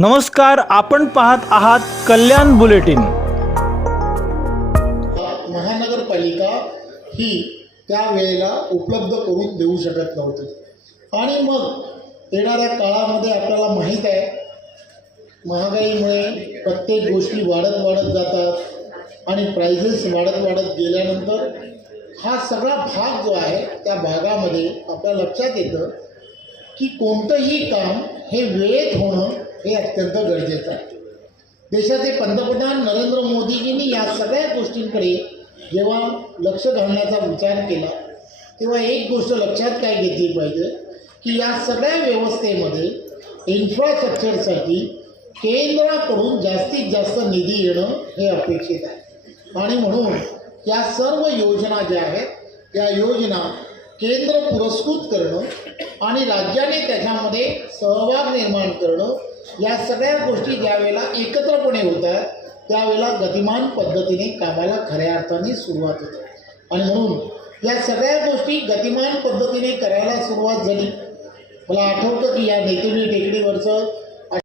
नमस्कार, आपण पाहत आहात कल्याण बुलेटिन। महानगरपालिका ही त्यावेळेला उपलब्ध करून देऊ शकत नव्हती आणि मग येणाऱ्या काळामध्ये आपल्याला माहीत आहे महागाईमुळे प्रत्येक गोष्टी वाढत जातात आणि प्राइजेस वाढत गेल्यानंतर हा सगळा भाग जो आहे त्या भागामध्ये आपल्या लक्षात येतं की कोणतंही काम हे वेळेत होणं हे अत्यंत गरजेचं आहे। देशाचे पंतप्रधान नरेंद्र मोदीजींनी या सगळ्या गोष्टींकडे जेव्हा लक्ष घालण्याचा विचार केला तेव्हा एक गोष्ट लक्षात काय घेतली पाहिजे की या सगळ्या व्यवस्थेमध्ये इन्फ्रास्ट्रक्चरसाठी केंद्राकडून जास्तीत जास्त निधी येणं हे अपेक्षित आहे आणि म्हणून या सर्व योजना ज्या आहेत त्या योजना केंद्र पुरस्कृत करणं आणि राज्याने त्याच्यामध्ये सहभाग निर्माण करणं या सगळ्या गोष्टी ज्यावेळेला एकत्रपणे होतात त्यावेळेला गतिमान पद्धतीने कामाला खऱ्या अर्थाने सुरुवात होते आणि म्हणून या सगळ्या गोष्टी गतिमान पद्धतीने करायला सुरुवात झाली। मला आठवतं की या नेतेली टेकडीवरचं